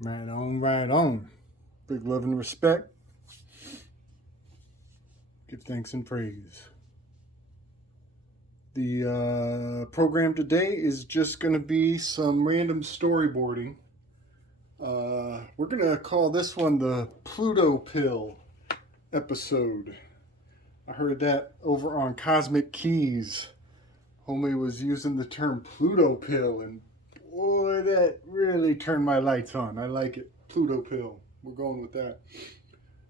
Right on, right on. Big love and respect. Give thanks and praise. The program today is just going to be some random storyboarding. We're going to call this one the Pluto Pill episode. I heard that over on Cosmic Keys. Homie was using the term Pluto Pill, and boy, that really turned my lights on. I like it. Pluto Pill. We're going with that.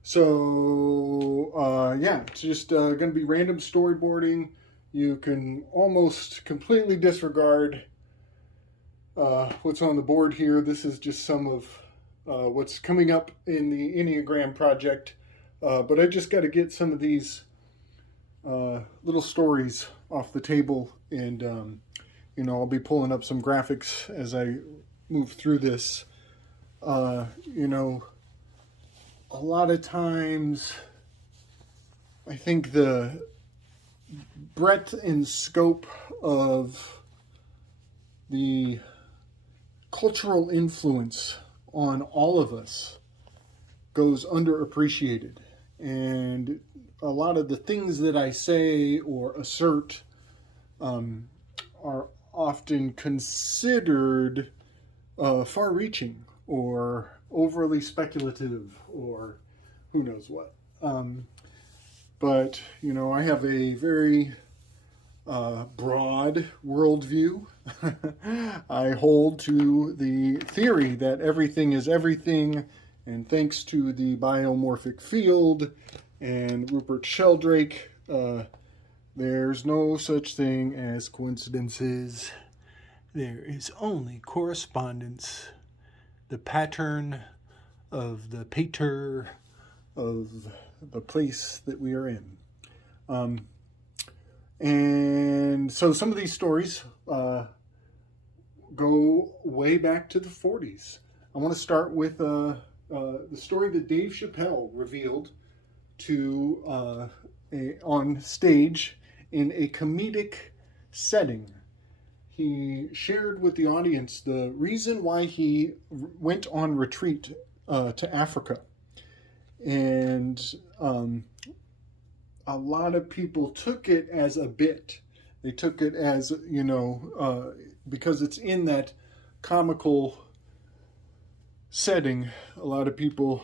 So, it's just going to be random storyboarding. You can almost completely disregard what's on the board here. This is just some of what's coming up in the Enneagram project. But I just got to get some of these little stories off the table, and I'll be pulling up some graphics as I move through this. A lot of times I think the breadth and scope of the cultural influence on all of us goes underappreciated. And a lot of the things that I say or assert are often considered far-reaching or overly speculative or who knows what. But I have a very broad worldview. I hold to the theory that everything is everything, and thanks to the biomorphic field and Rupert Sheldrake, there's no such thing as coincidences. There is only correspondence. The pattern of the pater of the place that we are in. And so some of these stories go way back to the 40s. I want to start with the story that Dave Chappell revealed on stage in a comedic setting. He shared with the audience the reason why he went on retreat to Africa. And a lot of people took it as a bit. They took it as, because it's in that comical setting, a lot of people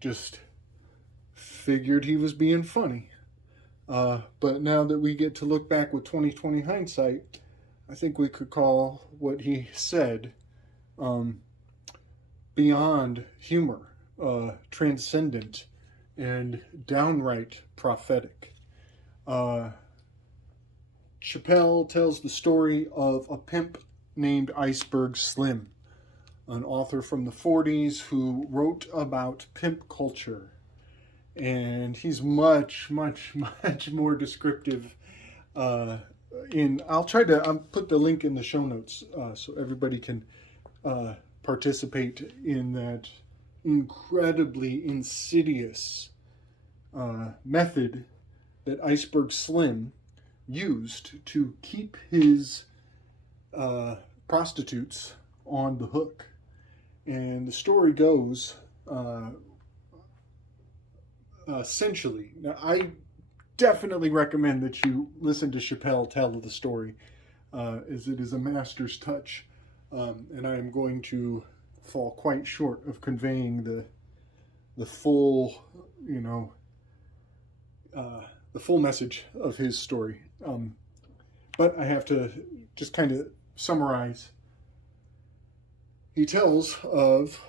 just figured he was being funny. But now that we get to look back with 2020 hindsight, I think we could call what he said beyond humor, transcendent, and downright prophetic. Chappell tells the story of a pimp named Iceberg Slim, an author from the 40s who wrote about pimp culture. And he's much, much, much more descriptive. I'll try to put the link in the show notes so everybody can participate in that incredibly insidious method that Iceberg Slim used to keep his prostitutes on the hook. And the story goes essentially. Now, I definitely recommend that you listen to Chappell tell the story, as it is a master's touch, and I am going to fall quite short of conveying the full, the full message of his story. But I have to just kind of summarize. He tells of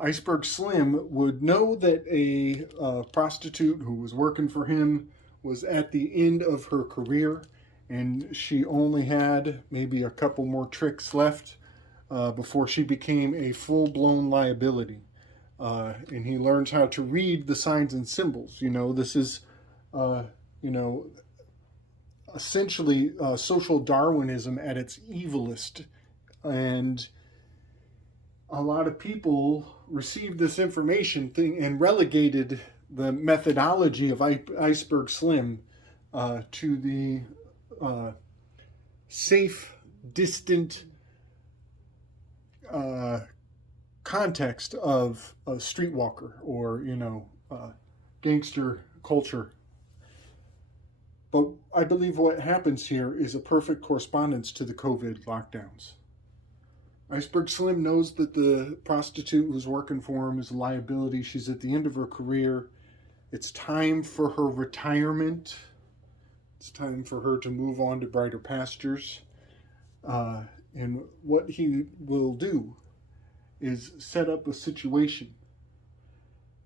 Iceberg Slim would know that a prostitute who was working for him was at the end of her career, and she only had maybe a couple more tricks left before she became a full-blown liability. And he learns how to read the signs and symbols. This is, essentially social Darwinism at its evilest. And a lot of people received this information and relegated the methodology of Iceberg Slim to the safe, distant context of a streetwalker or, gangster culture. But I believe what happens here is a perfect correspondence to the COVID lockdowns. Iceberg Slim knows that the prostitute who's working for him is a liability. She's at the end of her career. It's time for her retirement. It's time for her to move on to brighter pastures. And what he will do is set up a situation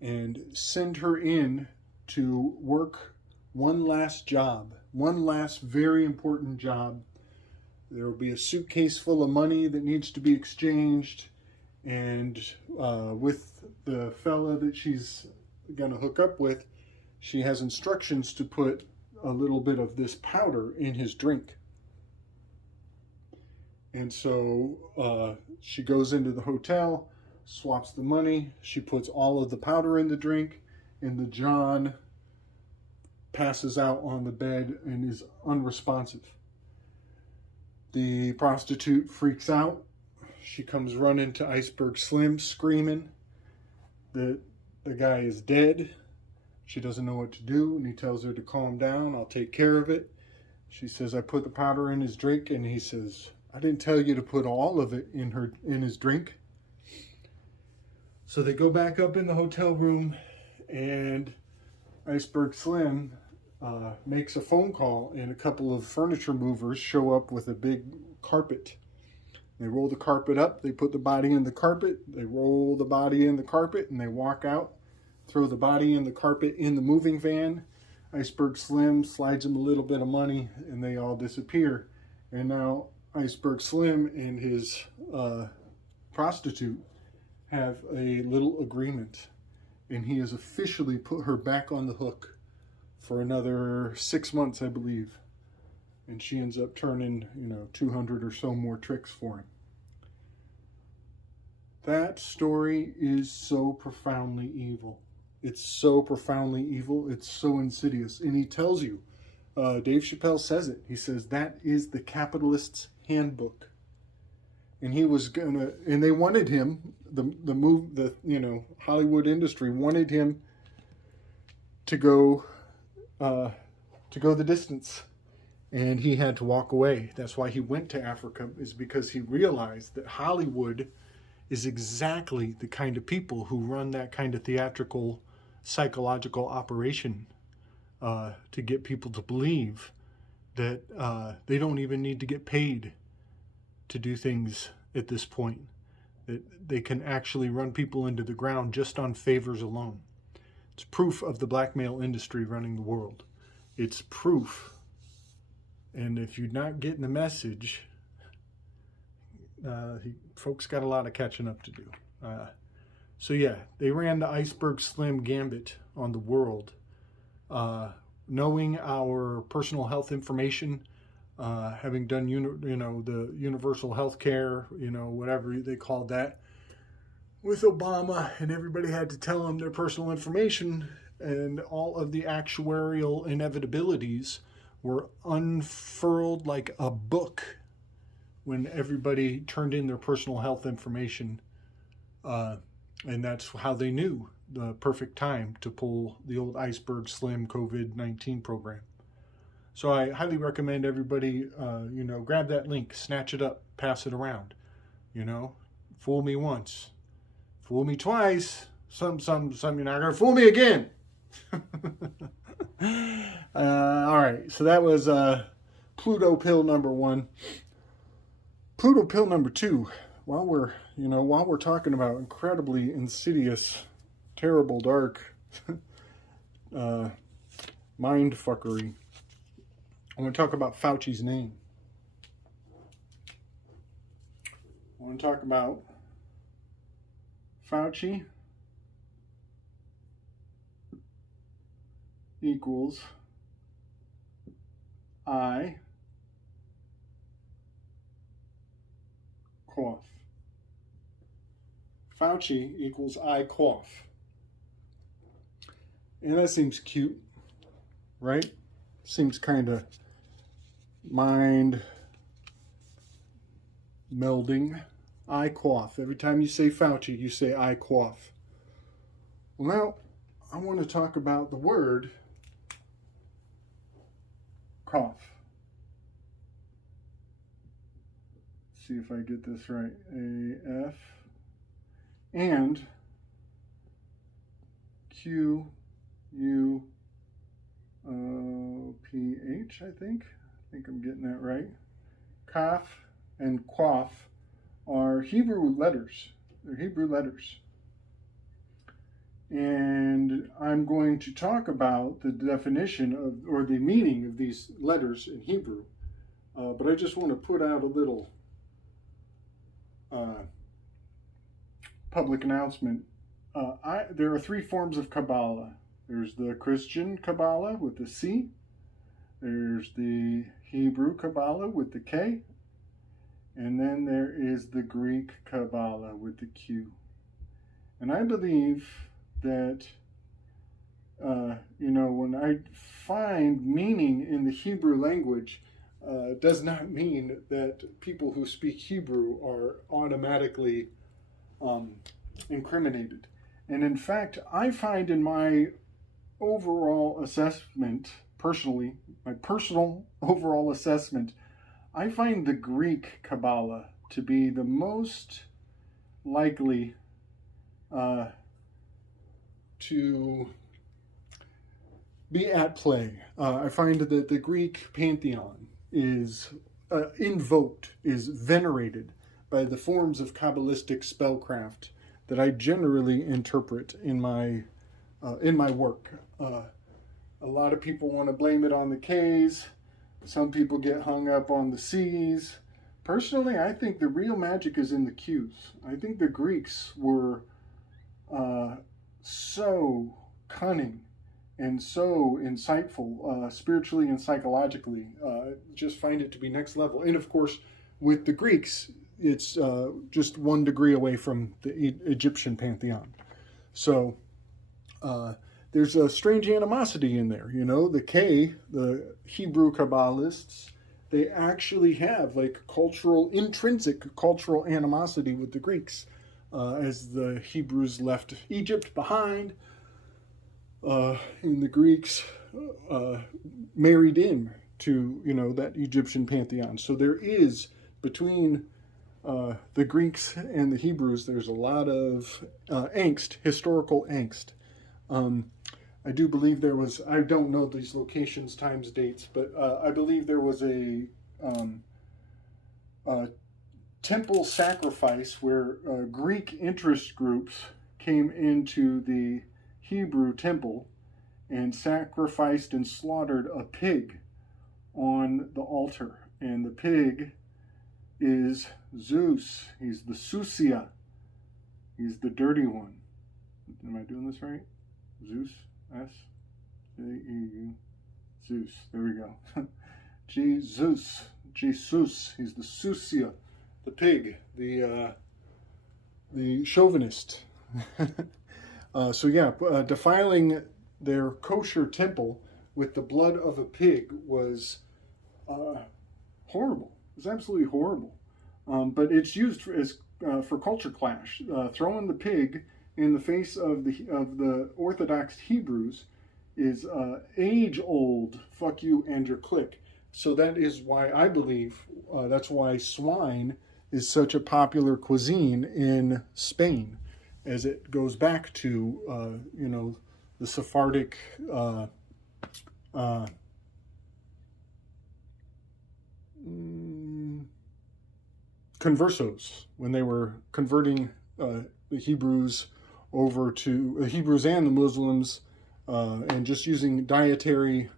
and send her in to work one last job, one last very important job. There will be a suitcase full of money that needs to be exchanged, and with the fella that she's going to hook up with, she has instructions to put a little bit of this powder in his drink. And so she goes into the hotel, swaps the money, she puts all of the powder in the drink, and the John passes out on the bed and is unresponsive. The prostitute freaks out. She comes running to Iceberg Slim screaming that the guy is dead. She doesn't know what to do, and he tells her to calm down. I'll take care of it. She says, I put the powder in his drink, and he says, I didn't tell you to put all of it in his drink. So they go back up in the hotel room, and Iceberg Slim makes a phone call, and a couple of furniture movers show up with a big carpet. They roll the carpet up, they put the body in the carpet, they roll the body in the carpet, and they walk out, throw the body and the carpet in the moving van. Iceberg Slim slides him a little bit of money, and they all disappear. And now Iceberg Slim and his prostitute have a little agreement, and he has officially put her back on the hook for another 6 months, I believe. And she ends up turning, 200 or so more tricks for him. That story is so profoundly evil. It's so profoundly evil. It's so insidious. And he tells you, Dave Chappell says it. He says, that is the capitalist's handbook. And he was and they wanted him, Hollywood industry wanted him to go the distance, and he had to walk away. That's why he went to Africa, is because he realized that Hollywood is exactly the kind of people who run that kind of theatrical, psychological operation to get people to believe that they don't even need to get paid to do things at this point, that they can actually run people into the ground just on favors alone. It's proof of the blackmail industry running the world. It's proof. And if you're not getting the message, folks got a lot of catching up to do. So yeah, they ran the Iceberg Slim gambit on the world, knowing our personal health information, having done the universal health care, whatever they called that, with Obama, and everybody had to tell them their personal information, and all of the actuarial inevitabilities were unfurled like a book when everybody turned in their personal health information. And that's how they knew the perfect time to pull the old Iceberg Slim COVID-19 program. So I highly recommend everybody, grab that link, snatch it up, pass it around. Fool me once. Fool me twice. Some you're not gonna fool me again. All right, so that was Pluto pill number 1. Pluto pill number 2. While we're talking about incredibly insidious, terrible, dark mind fuckery, I want to talk about Fauci's name. I want to talk about Fauci equals I cough. Fauci equals I cough. And that seems cute, right? Seems kind of mind melding, I quaff. Every time you say Fauci, you say I quaff. Well, now I want to talk about the word cough. Let's see if I get this right. A-F and Q-U-O-P-H, I think. I think I'm getting that right. Cough and quaff are Hebrew letters. They're Hebrew letters. And I'm going to talk about the definition of, or the meaning of these letters in Hebrew. But I just want to put out a little public announcement. There are three forms of Kabbalah. There's the Christian Kabbalah with the C. There's the Hebrew Kabbalah with the K. And then there is the Greek Kabbalah with the Q. And I believe that, when I find meaning in the Hebrew language, does not mean that people who speak Hebrew are automatically incriminated. And in fact, I find in my overall assessment, personally, my personal overall assessment, I find the Greek Kabbalah to be the most likely to be at play. I find that the Greek pantheon is invoked, is venerated by the forms of Kabbalistic spellcraft that I generally interpret in my work. A lot of people want to blame it on the K's. Some people get hung up on the C's. Personally, I think the real magic is in the Q's. I think the Greeks were so cunning and so insightful, spiritually and psychologically. Just find it to be next level. And of course, with the Greeks, it's just 1 degree away from the Egyptian pantheon. So there's a strange animosity in there. The K, the Hebrew Kabbalists, they actually have like intrinsic cultural animosity with the Greeks, as the Hebrews left Egypt behind, and the Greeks married in to, that Egyptian pantheon. So there is, between the Greeks and the Hebrews, there's a lot of angst, historical angst. I do believe there was, I don't know these locations, times, dates, but I believe there was a temple sacrifice where Greek interest groups came into the Hebrew temple and sacrificed and slaughtered a pig on the altar. And the pig is Zeus. He's the Susia. He's the dirty one. Am I doing this right? Zeus. S-A-E-U. Zeus. There we go. Jesus. He's the Susia. The pig. The chauvinist. Defiling their kosher temple with the blood of a pig was horrible. It was absolutely horrible. But it's used for culture clash. Throwing the pig in the face of the Orthodox Hebrews is age-old fuck you and your clique. So that is why I believe, that's why swine is such a popular cuisine in Spain, as it goes back to, the Sephardic conversos, when they were converting the Hebrews over to the Hebrews and the Muslims, and just using dietary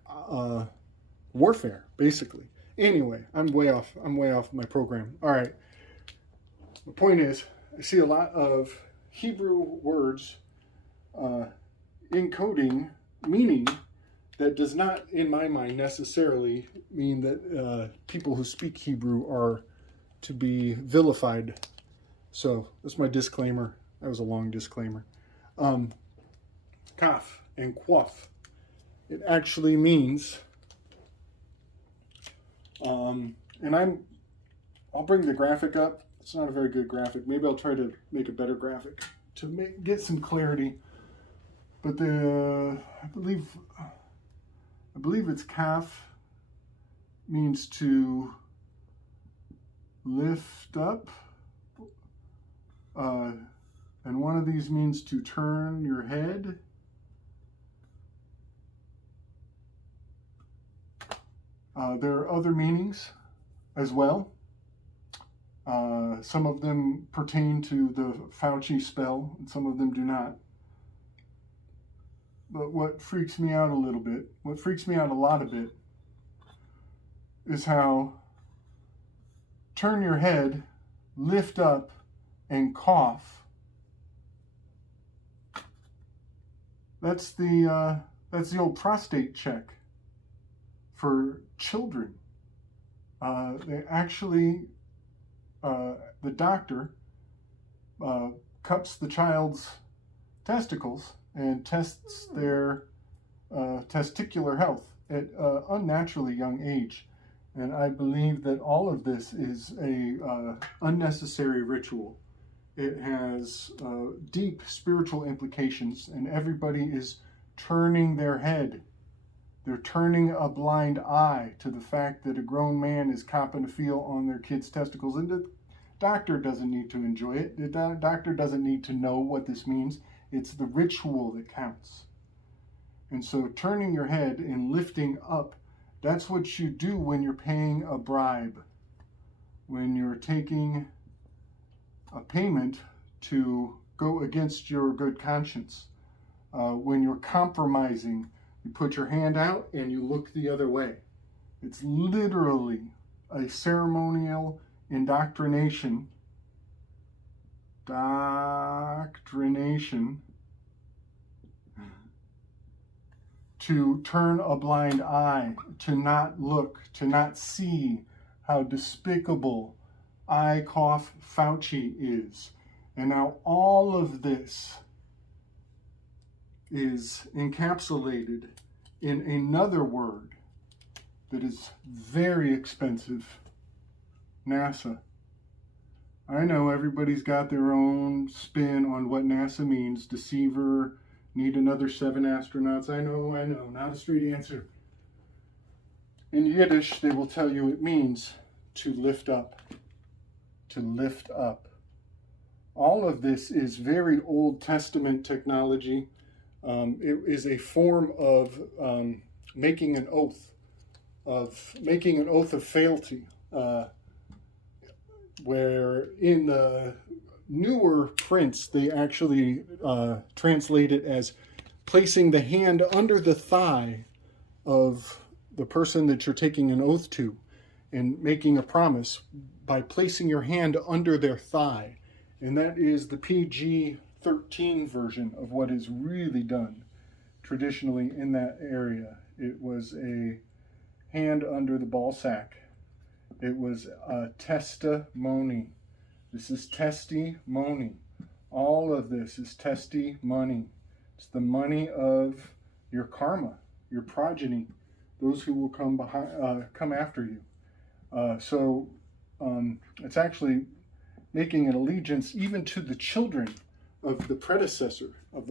warfare, basically. Anyway, I'm way off my program. All right. The point is, I see a lot of Hebrew words encoding meaning that does not, in my mind, necessarily mean that people who speak Hebrew are to be vilified. So that's my disclaimer. That was a long disclaimer. Kaf and quaff. It actually means, and I'll bring the graphic up It's not a very good graphic. Maybe I'll try to make a better graphic to get some clarity. But I believe it's kaf means to lift up, and one of these means to turn your head. There are other meanings as well. Some of them pertain to the Fauci spell, and some of them do not. But what freaks me out a little bit, what freaks me out a lot of it, is how turn your head, lift up, and cough. That's the old prostate check for children. They actually, the doctor cups the child's testicles and tests their testicular health at an unnaturally young age. And I believe that all of this is a unnecessary ritual. It has deep spiritual implications, and everybody is turning their head. They're turning a blind eye to the fact that a grown man is copping a feel on their kid's testicles. And the doctor doesn't need to enjoy it. The doctor doesn't need to know what this means. It's the ritual that counts. And so turning your head and lifting up, that's what you do when you're paying a bribe. When you're taking a payment to go against your good conscience. When you're compromising, you put your hand out and you look the other way. It's literally a ceremonial indoctrination. To turn a blind eye, to not look, to not see how despicable cough Fauci is. And now all of this is encapsulated in another word that is very expensive: NASA. I know everybody's got their own spin on what NASA means. Deceiver, need another 7 astronauts. I know, not a straight answer. In Yiddish, they will tell you it means to lift up. To lift up. All of this is very Old Testament technology. It is a form of making an oath of fealty, where in the newer prints they actually translate it as placing the hand under the thigh of the person that you're taking an oath to and making a promise by placing your hand under their thigh. And that is the PG-13 version of what is really done traditionally in that area. It was a hand under the ball sack. It was a testimony. This is testimony. All of this is testimony. It's the money of your karma, your progeny, those who will come after you. So it's actually making an allegiance even to the children of the predecessor of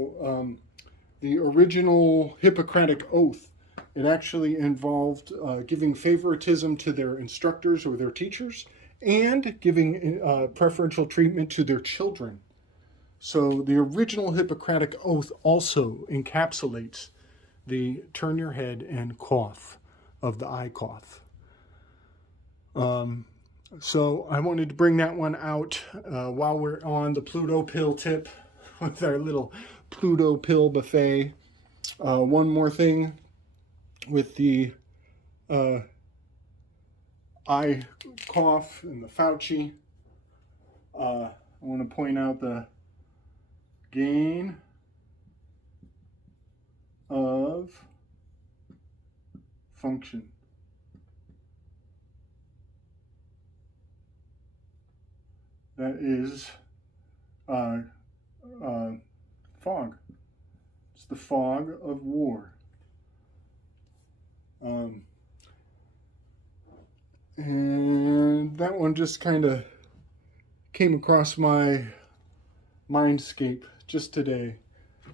the original Hippocratic Oath. It actually involved giving favoritism to their instructors or their teachers, and giving preferential treatment to their children. So the original Hippocratic Oath also encapsulates the turn your head and cough of the eye cough. So I wanted to bring that one out while we're on the Pluto Pill tip with our little Pluto Pill buffet. One more thing with the eye cough and the Fauci. I want to point out the gain of function. That is fog. It's the fog of war. And that one just kind of came across my mindscape just today.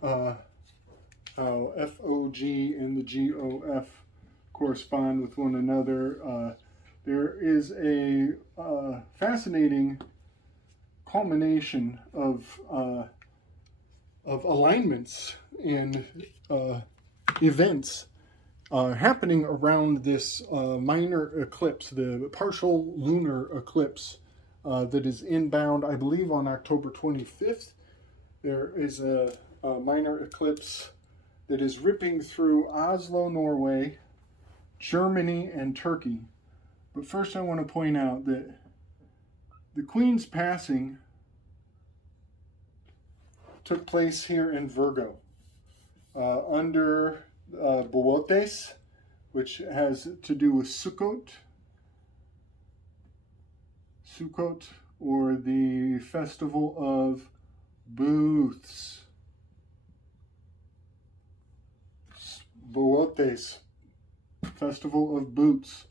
How FOG and the GOF correspond with one another. There is a fascinating culmination of alignments and events happening around this minor eclipse, the partial lunar eclipse that is inbound, I believe, on October 25th. There is a minor eclipse that is ripping through Oslo, Norway, Germany, and Turkey. But first I want to point out that the Queen's passing took place here in Virgo, under Boötes, which has to do with Sukkot, or the festival of booths. Boötes, festival of boots.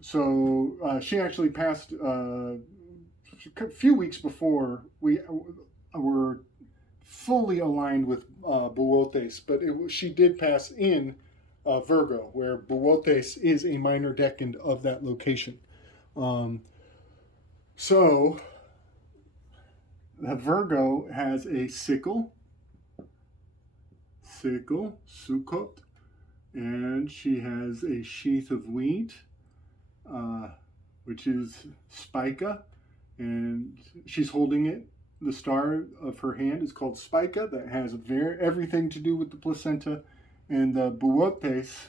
So she actually passed a few weeks before we were fully aligned with Boötes, but she did pass in Virgo, where Boötes is a minor decan of that location. So the Virgo has a sickle, Sukkot, and she has a sheath of wheat, which is Spica, and she's holding it. The star of her hand is called Spica. That has everything to do with the placenta, and the Boötes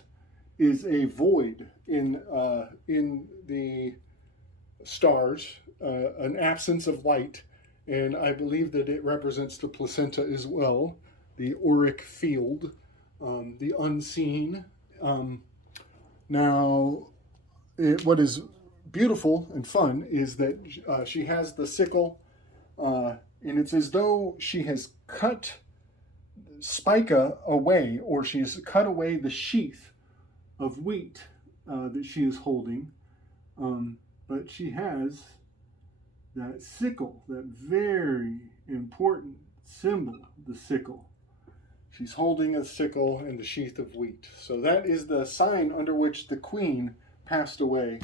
is a void in the stars, an absence of light, and I believe that it represents the placenta as well, the auric field, the unseen. Now, what is beautiful and fun is that she has the sickle, and it's as though she has cut Spica away, or she has cut away the sheath of wheat that she is holding. But she has that sickle, that very important symbol, the sickle. She's holding a sickle and the sheath of wheat. So that is the sign under which the Queen passed away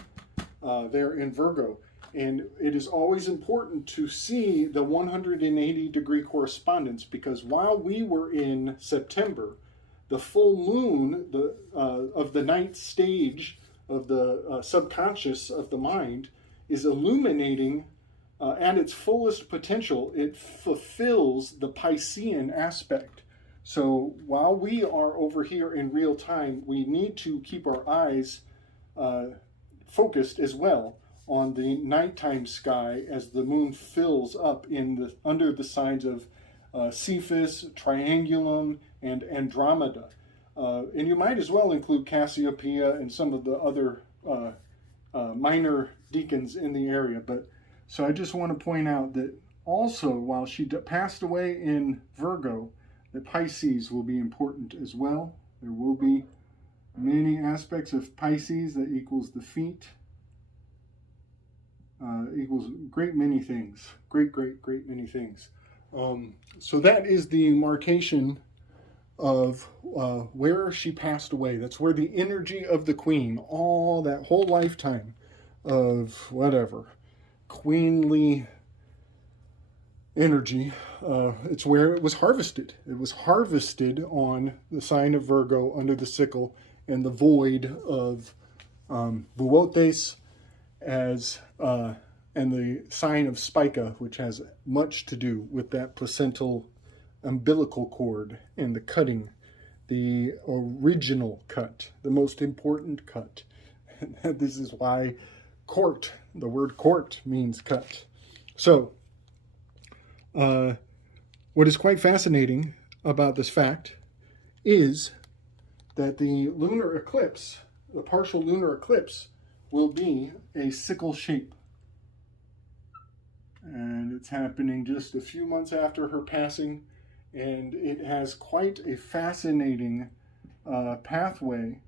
there in Virgo. And it is always important to see the 180-degree correspondence, because while we were in September, the full moon of the ninth stage of the subconscious of the mind is illuminating at its fullest potential. It fulfills the Piscean aspect. So while we are over here in real time, we need to keep our eyes focused as well on the nighttime sky as the moon fills up under the signs of Cephus, Triangulum, and Andromeda. And you might as well include Cassiopeia and some of the other minor decans in the area. So I just want to point out that also, while she passed away in Virgo, that Pisces will be important as well. There will be many aspects of Pisces that equals the feet, equals great many things, great many things. So that is the marcation of where she passed away. That's where the energy of the Queen, all that whole lifetime of whatever queenly energy, it's where it was harvested. It was harvested on the sign of Virgo under the sickle and the void of Boötes and the sign of Spica, which has much to do with that placental umbilical cord and the cutting, the original cut, the most important cut. This is why court, the word court, means cut. So, what is quite fascinating about this fact is that the lunar eclipse, the partial lunar eclipse, will be a sickle shape. And it's happening just a few months after her passing, and it has quite a fascinating pathway.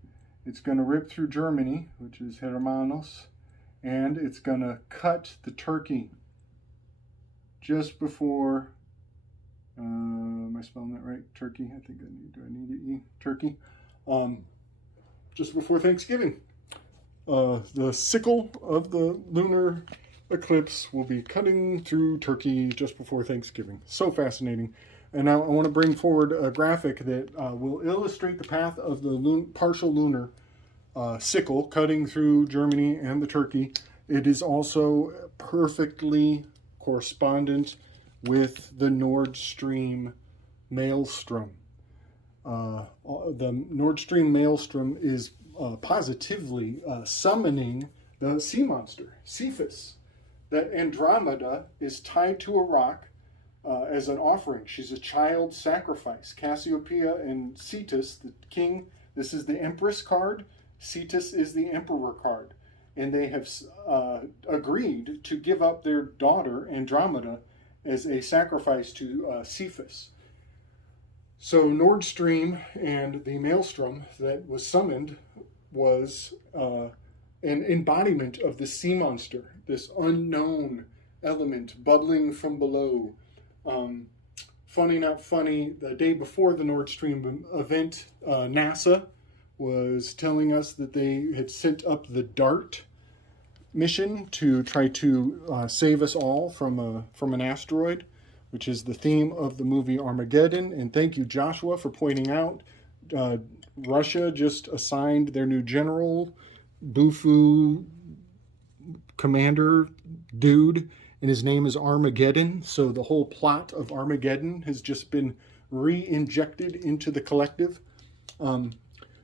It's going to rip through Germany, which is Hermanos, and it's gonna cut the turkey just before, am I spelling that right? Turkey, I think do I need to eat turkey? Just before Thanksgiving. The sickle of the lunar eclipse will be cutting through Turkey just before Thanksgiving. So fascinating. And now I want to bring forward a graphic that will illustrate the path of the partial lunar sickle cutting through Germany and the Turkey. It is also perfectly correspondent with the Nord Stream maelstrom. The Nord Stream maelstrom is positively summoning the sea monster, Cephas. That Andromeda is tied to a rock as an offering. She's a child sacrifice. Cassiopeia and Cetus, the king, this is the Empress card. Cetus is the Emperor card. And they have agreed to give up their daughter, Andromeda, as a sacrifice to Cephas. So Nord Stream and the maelstrom that was summoned was an embodiment of the sea monster, this unknown element bubbling from below. Funny, not funny, the day before the Nord Stream event, NASA was telling us that they had sent up the DART mission to try to save us all from an asteroid, which is the theme of the movie Armageddon. And thank you, Joshua, for pointing out Russia just assigned their new general, Bufu commander dude, and his name is Armageddon. So the whole plot of Armageddon has just been re-injected into the collective.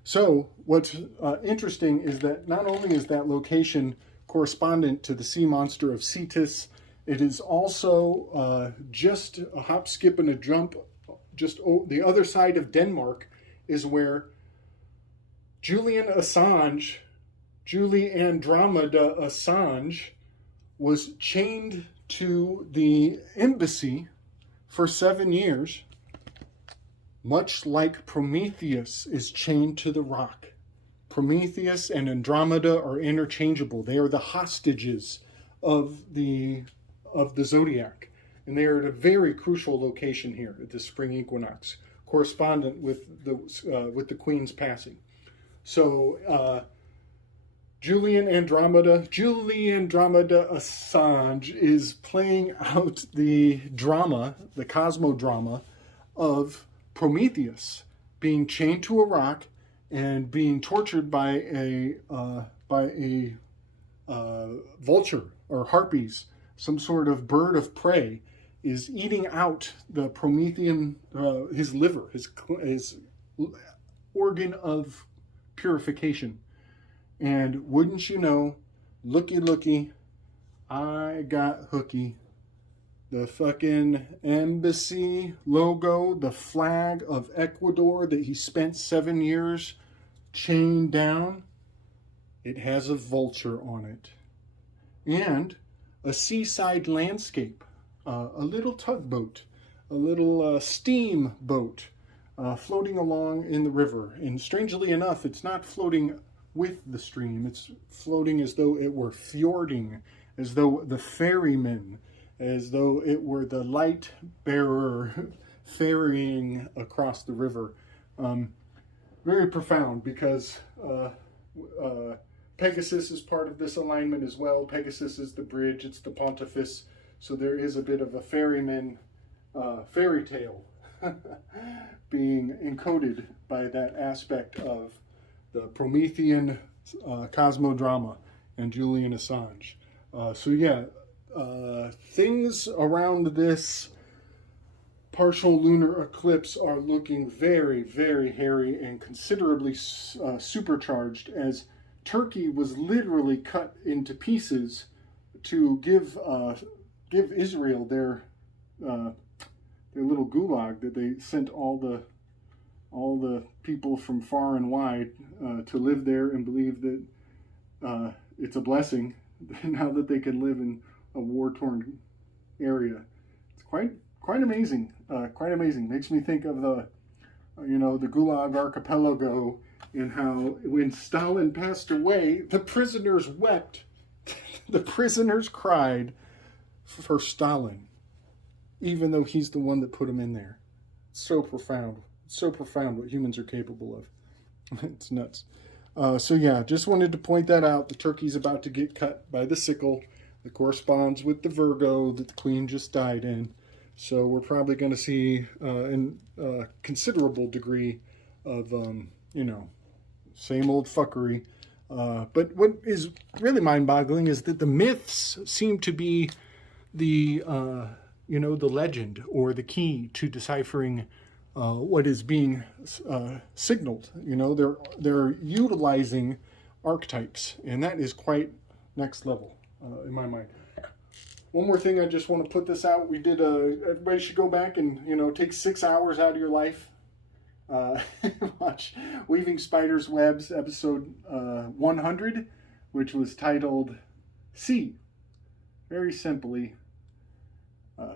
So what's interesting is that not only is that location correspondent to the sea monster of Cetus, it is also just a hop, skip, and a jump. Just the other side of Denmark is where Julie Andromeda Assange was chained to the embassy for 7 years, much like Prometheus is chained to the rock. Prometheus and Andromeda are interchangeable. They are the hostages of the zodiac, and they are at a very crucial location here at the spring equinox, correspondent with the Queen's passing. So Julie Andromeda Assange is playing out the drama, the cosmodrama of Prometheus being chained to a rock and being tortured by a vulture or harpies, some sort of bird of prey, is eating out the Promethean, his liver, his organ of purification. And wouldn't you know, looky, I got hooky. The fucking embassy logo, the flag of Ecuador that he spent 7 years chained down, it has a vulture on it. And a seaside landscape, a little tugboat, a little steam boat floating along in the river. And strangely enough, it's not floating with the stream. It's floating as though it were fjording, as though the ferryman, as though it were the light bearer ferrying across the river. Very profound, because Pegasus is part of this alignment as well. Pegasus is the bridge, it's the pontifice, so there is a bit of a ferryman fairy tale being encoded by that aspect of the Promethean cosmodrama and Julian Assange. So yeah, things around this partial lunar eclipse are looking very, very hairy and considerably supercharged, as Turkey was literally cut into pieces to give Israel their little gulag that they sent all the people from far and wide to live there and believe that it's a blessing now that they can live in a war-torn area. It's quite amazing. Quite amazing. Makes me think of the Gulag Archipelago, and how when Stalin passed away, the prisoners wept The prisoners cried for Stalin, even though he's the one that put him in there. It's so profound. It's so profound what humans are capable of. It's nuts. So yeah, just wanted to point that out. The turkey's about to get cut by the sickle. That corresponds with the Virgo that the queen just died in. So we're probably going to see a considerable degree of, same old fuckery. But what is really mind-boggling is that the myths seem to be the legend or the key to deciphering what is being signaled. They're utilizing archetypes, and that is quite next level in my mind. One more thing, I just want to put this out. We did everybody should go back and take 6 hours out of your life. Watch Weaving Spiders' Webs episode 100, which was titled "C." Very simply,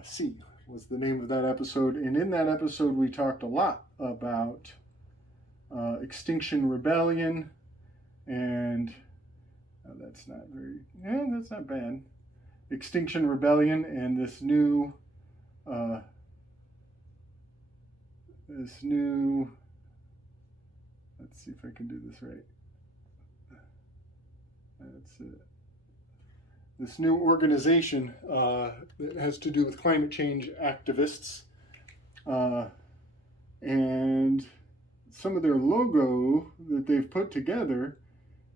C was the name of that episode, and in that episode we talked a lot about Extinction Rebellion, and that's not bad. Extinction Rebellion and this new, let's see if I can do this right. That's it. This new organization that has to do with climate change activists, and some of their logo that they've put together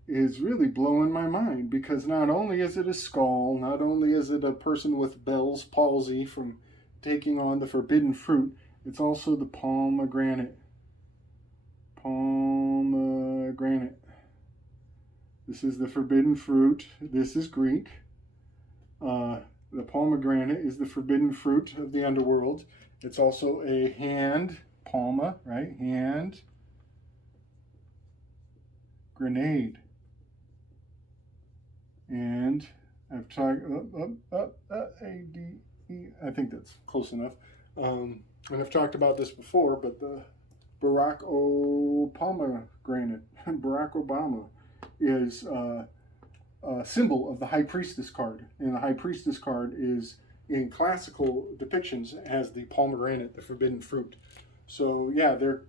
is really blowing my mind, because not only is it a skull, not only is it a person with Bell's palsy from taking on the forbidden fruit, it's also the pomegranate. Pomegranate. This is the forbidden fruit. This is Greek. The pomegranate is the forbidden fruit of the underworld. It's also a hand, palma, right? Hand, grenade. And I've talked, A-D-E, I think that's close enough. And I've talked about this before, but the Barack Obama is a symbol of the High Priestess card. And the High Priestess card is, in classical depictions, as the pomegranate, the forbidden fruit. So yeah, they're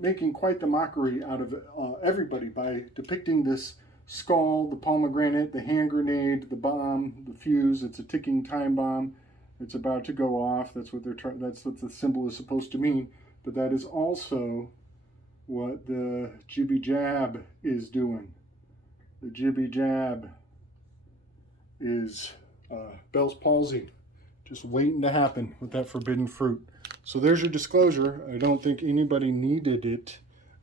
making quite the mockery out of everybody by depicting this skull, the pomegranate, the hand grenade, the bomb, the fuse. It's a ticking time bomb. It's about to go off. That's what they're trying. That's what the symbol is supposed to mean. But that is also what the jibby jab is doing. The jibby jab is Bell's palsy, just waiting to happen with that forbidden fruit. So there's your disclosure. I don't think anybody needed it.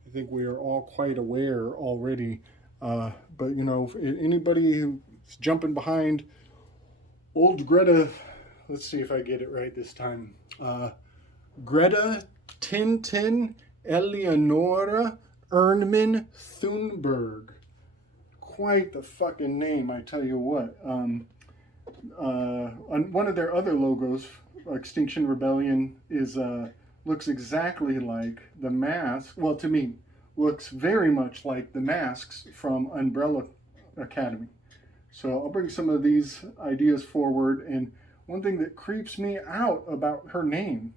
I think we are all quite aware already. But anybody who's jumping behind old Greta, let's see if I get it right this time. Greta Tintin Eleonora Ernman Thunberg. Quite the fucking name, I tell you what. On one of their other logos, Extinction Rebellion looks exactly like the mask. Well, to me, looks very much like the masks from Umbrella Academy. So I'll bring some of these ideas forward. And one thing that creeps me out about her name,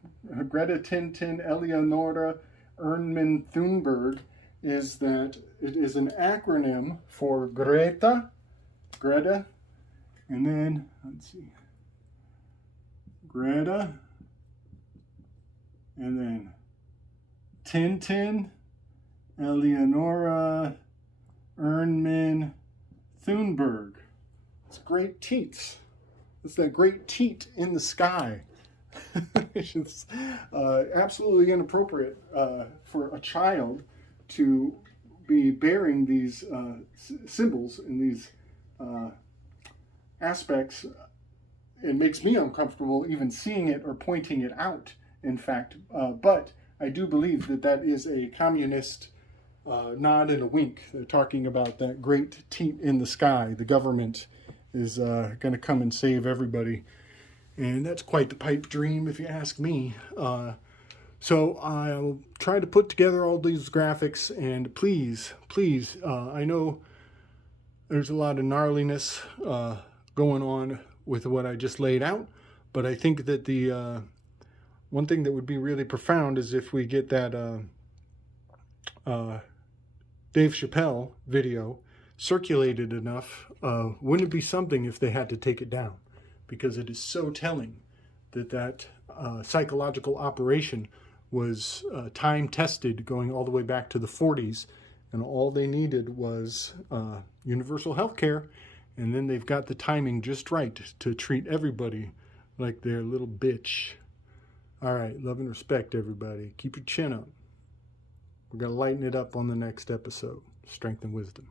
Greta Tintin Eleonora Ernman Thunberg, is that it is an acronym for Greta, and then, let's see, Greta, and then Tintin Eleonora Ernman Thunberg. It's great teats. It's that great teat in the sky. It's absolutely inappropriate for a child to be bearing these symbols and these aspects. It makes me uncomfortable even seeing it or pointing it out, in fact. But I do believe that that is a communist nod and a wink. They're talking about that great teat in the sky. The government is going to come and save everybody. And that's quite the pipe dream, if you ask me. So I'll try to put together all these graphics, and please, I know there's a lot of gnarliness going on with what I just laid out. But I think that the one thing that would be really profound is if we get that Dave Chappell video circulated enough. Wouldn't it be something if they had to take it down? Because it is so telling that psychological operation was time tested, going all the way back to the 40s, and all they needed was universal health care, and then they've got the timing just right to treat everybody like their little bitch. All right, love and respect, everybody. Keep your chin up. We're going to lighten it up on the next episode. Strength and wisdom.